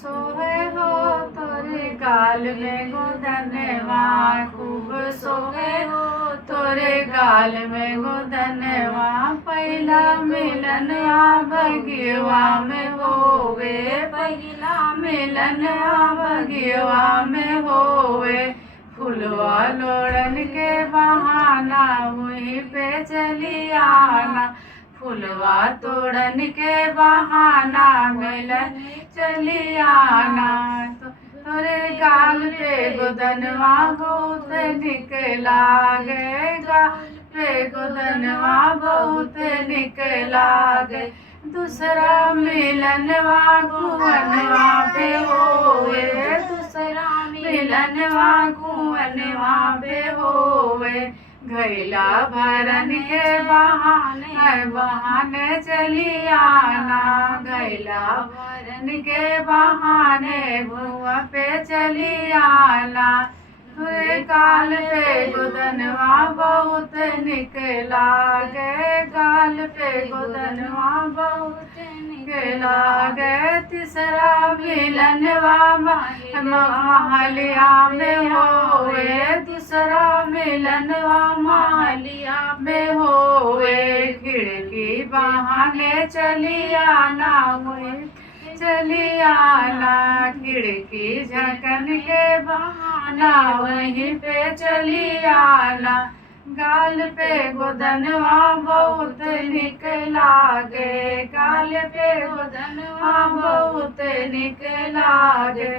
सोहे हो तोरे गाल में गोदनवा, खूब सोहे हो तोरे गाल में गोदनवा। पहिला मिलनवा बगिवा में होवे, पहिला मिलनवा बगिवा में होवे। फुलवा लोड़न के बहाना वहीं पे चली आना, फुलवा तोड़न के बहाना मिलन चली आना। तोरे गाल पे गोदनवा बहुत निक लागे, गाल पे गोदनवा बहुत निक लागे। दूसरा मिलनवा कुअनवा पे होवे, दूसरा मिलनवा कुअनवा पे होवे। घैला भरन के बहाने चली आना, घैला भरन के बहाने भुआ पे चली आना। तोरे गाल पे गोदनवा बहुत निक लागे, गाल पे गोदनवा बहुत निक लागे। तीसरा मिलनवा महलिया में होवे, तीसरा मिलनवा महलिया में होवे। खिड़की बहाने चली आना, चली आना, खिड़की झकन के बहाना वहीं पे चली आना। गाल पे गोदनवा बहुत निक लागे, गाल पे गोदनवा बहुत निक लागे।